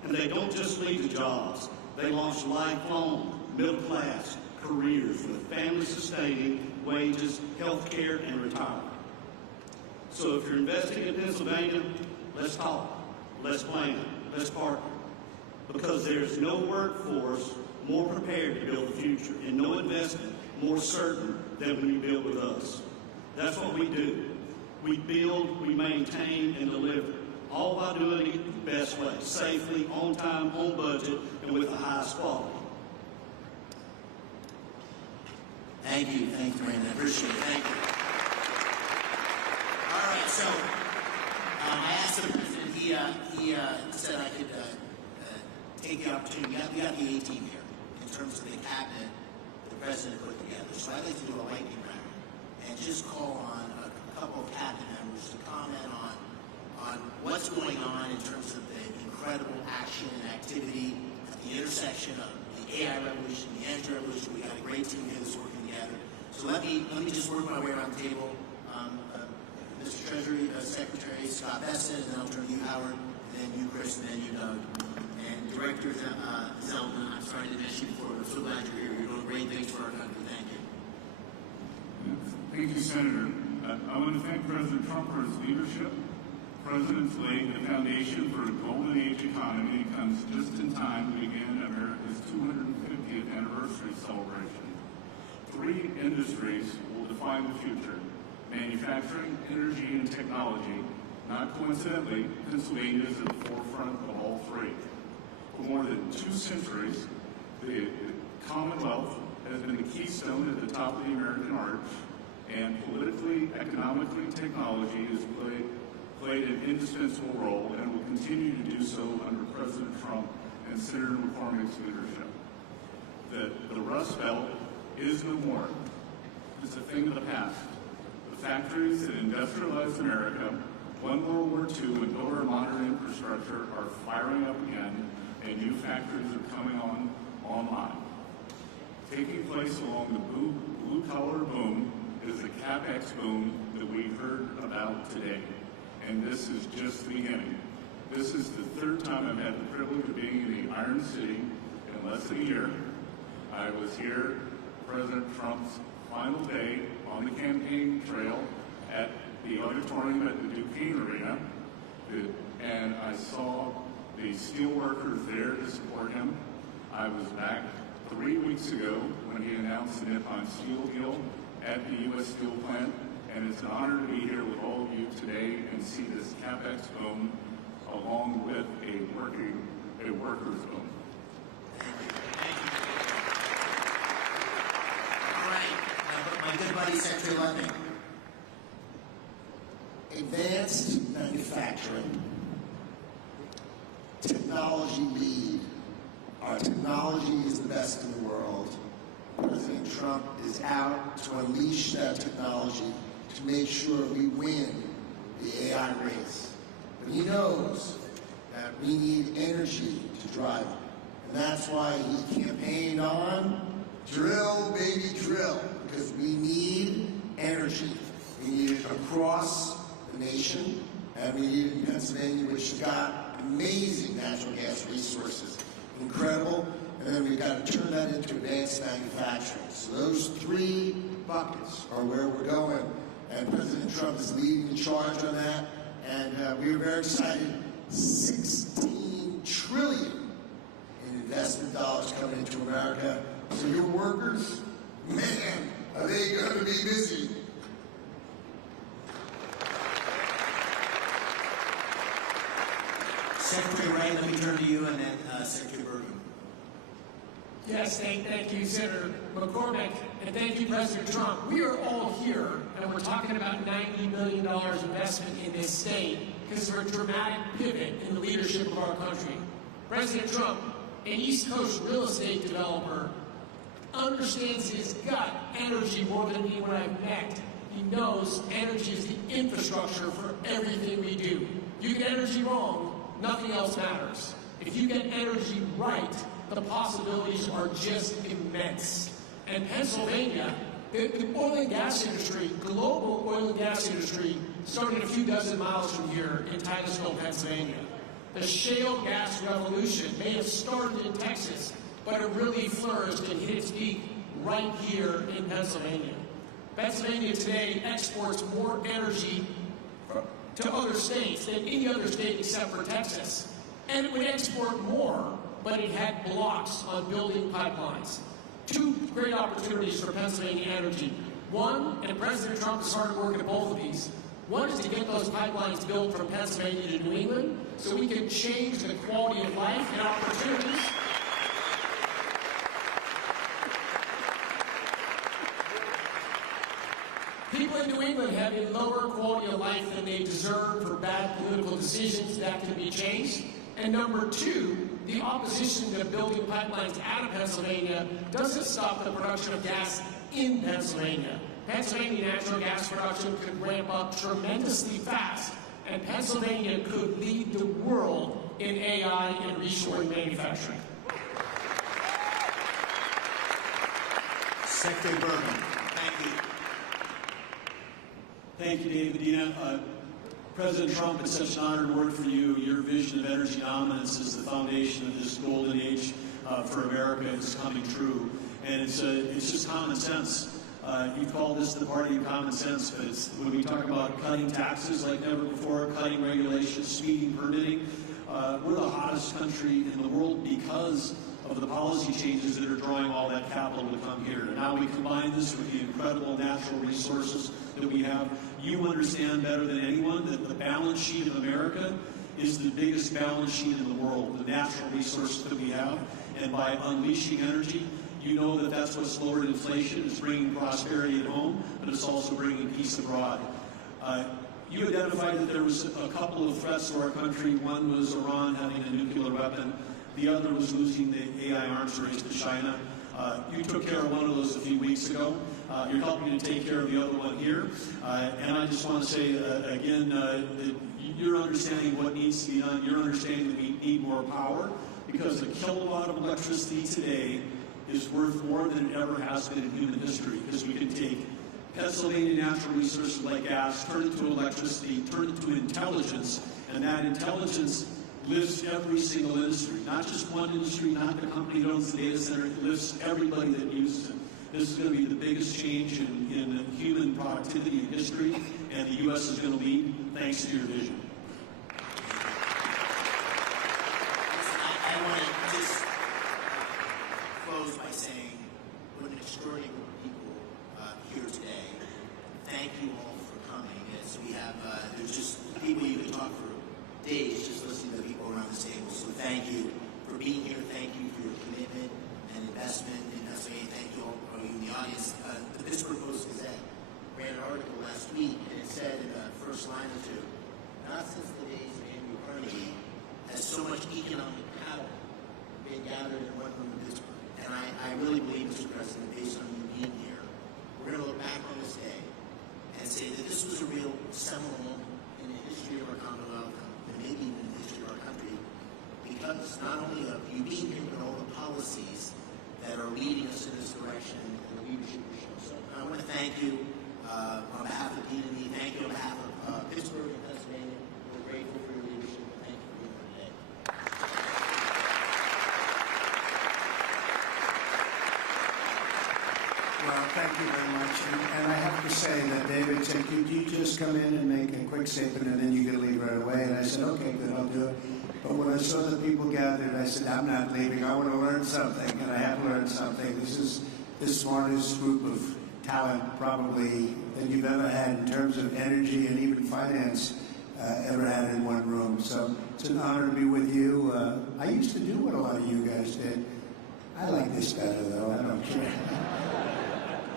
And they don't just lead to jobs. They launch lifelong, middle-class careers with family-sustaining wages, health care, and retirement. So if you're investing in Pennsylvania, let's talk, let's plan, let's partner. Because there's no workforce more prepared to build the future, and no investment more certain than when you build with us. That's what we do. We build, we maintain, and deliver, all by doing it the best way, safely, on time, on budget, and with the highest quality. Thank you, Brandon. I appreciate it. Thank you. All right, so I asked the president. He said I could take the opportunity. We got the A team here in terms of the cabinet the president put together. So I'd like to do a lightning round and just call on a couple of cabinet members to comment on what's going on in terms of the incredible action and activity at the intersection of the AI revolution, the energy revolution. We got a great team here that's working together. So let me just work my way around the table. Mr. Treasury Secretary Scott Besson, and then I'll turn to you, Howard, and then you, Chris, and then you, Doug. And Director Zeldin, I'm sorry to miss you before, but I'm so glad you're here. You're doing great things for our country. Thank you. Thank you, Senator. I want to thank President Trump for his leadership. The President's laid the foundation for a golden age economy and comes just in time to begin America's 250th anniversary celebration. 3 industries will define the future: manufacturing, energy, and technology. Not coincidentally, Pennsylvania is at the forefront of all 3. For more than 2 centuries, the Commonwealth has been the keystone at the top of the American arch, and politically, economically, technology has played an indispensable role and will continue to do so under President Trump and Senator McCormick's leadership. The Rust Belt is no more. It's a thing of the past. The factories that industrialized America, won World War II, and built our modern infrastructure are firing up again, and new factories are coming online. Taking place along the blue-collar boom is the CapEx boom that we heard about today, and this is just the beginning. This is the 3rd time I've had the privilege of being in the Iron City in less than a year. I was here President Trump's final day on the campaign trail at the auditorium at the Duquesne Arena, and I saw the steel workers there to support him. I was back 3 weeks ago when he announced the Nippon Steel deal at the U.S. Steel plant, and it's an honor to be here with all of you today and see this CapEx boom along with a workers boom. All right, my good buddy Secretary Levin. Advanced manufacturing, technology lead. Our technology is the best in the world. President Trump is out to unleash that technology to make sure we win the AI race. But he knows that we need energy to drive it. And that's why he campaigned on drill, baby, drill, because we need energy. We need it across the nation, and we need it in Pennsylvania, which has got amazing natural gas resources. Incredible. And then we've got to turn that into advanced manufacturing. So those 3 buckets are where we're going. And President Trump is leading the charge on that. And we are very excited. $16 trillion in investment dollars coming into America. So your workers, man, are they going to be busy? Ray, let me turn to you, and then Secretary Bergen. Yes, thank you, Senator McCormick, and thank you, President Trump. We are all here, and we're talking about $90 million investment in this state because of a dramatic pivot in the leadership of our country. President Trump, an East Coast real estate developer, understands his gut energy more than anyone I've met. He knows energy is the infrastructure for everything we do. You get energy wrong, nothing else matters. If you get energy right, the possibilities are just immense. And Pennsylvania, the oil and gas industry, global oil and gas industry, started a few dozen miles from here in Titusville, Pennsylvania. The shale gas revolution may have started in Texas, but it really flourished and hit its peak right here in Pennsylvania. Pennsylvania today exports more energy to other states than any other state except for Texas. And it would export more, but it had blocks on building pipelines. Two great opportunities for Pennsylvania energy. One, and President Trump is hard at work at both of these, one is to get those pipelines built from Pennsylvania to New England so we can change the quality of life and opportunities. People in New England have a lower quality of life than they deserve for bad political decisions that can be changed. And number two, the opposition to building pipelines out of Pennsylvania doesn't stop the production of gas in Pennsylvania. Pennsylvania natural gas production could ramp up tremendously fast, and Pennsylvania could lead the world in AI and reshoring manufacturing. Secretary Bergen. Thank you. Thank you, David Medina. President Trump, it's such an honor to work for you. Your vision of energy dominance is the foundation of this golden age for America is coming true. And it's just common sense. You've called this the party of common sense, but it's, when we talk about cutting taxes like never before, cutting regulations, speeding permitting, we're the hottest country in the world because of the policy changes that are drawing all that capital to come here. And now we combine this with the incredible natural resources that we have. You understand better than anyone that the balance sheet of America is the biggest balance sheet in the world, the natural resources that we have. And by unleashing energy, you know that that's what's lowered inflation. It's bringing prosperity at home, but it's also bringing peace abroad. You identified that there was a couple of threats to our country. One was Iran having a nuclear weapon. The other was losing the AI arms race to China. You took care of one of those a few weeks ago. You're helping to take care of the other one here. And I just want to say, again, that you're understanding what needs to be done. You're understanding that we need more power because a kilowatt of electricity today is worth more than it ever has been in human history because we can take Pennsylvania natural resources like gas, turn it to electricity, turn it to intelligence, and that intelligence lifts every single industry, not just one industry, not the company that owns the data center, it lifts everybody that uses it. This is going to be the biggest change in human productivity in history, and the U.S. is going to lead thanks to your vision. I want to just close by saying what an extraordinary group of people here today. Thank you all for coming. As we have, there's just people you could talk for days just listening to the people around this table. So thank you for being here. Thank you for your commitment and investment in Pennsylvania. Thank you all for you in the audience. The Pittsburgh Post-Gazette ran an article last week, and it said in the first line or two, not since the days of Andrew Carnegie has so much economic power been gathered in one room in Pittsburgh. And I really believe, Mr. President, based on you being here, we're going to look back on this day and say that this was a real seminal moment in the history of our Commonwealth and maybe even in the history of our country, because not only of you being here, but all the policies that are leading us in this direction and the leadership we show. So I want to thank you on behalf of Dean and me. Thank you on behalf of Pittsburgh and Pennsylvania. We're grateful for your leadership, and thank you for being here today. Well, thank you very much. And I have to say that David said, could you just come in and make a quick statement and then you can leave right away? And I said, okay, good, I'll do it. But when I saw the people gathered, I said, I'm not leaving. I want to learn something. And I have learned something. This is the smartest group of talent probably that you've ever had in terms of energy and even finance ever had in one room. So It's an honor to be with you. I used to do what a lot of you guys did. I like this better, though. I don't care.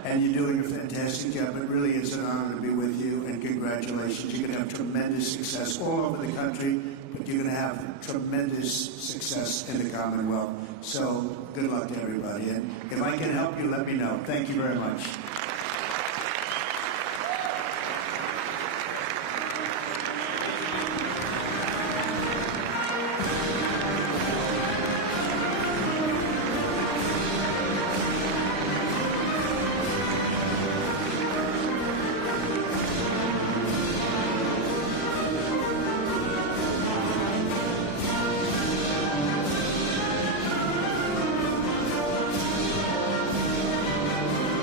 And you're doing a fantastic job. It really is an honor to be with you, and congratulations. You're going to have tremendous success all over the country, but you're going to have tremendous success in the Commonwealth. So good luck to everybody. And if I can help you, let me know. Thank you very much.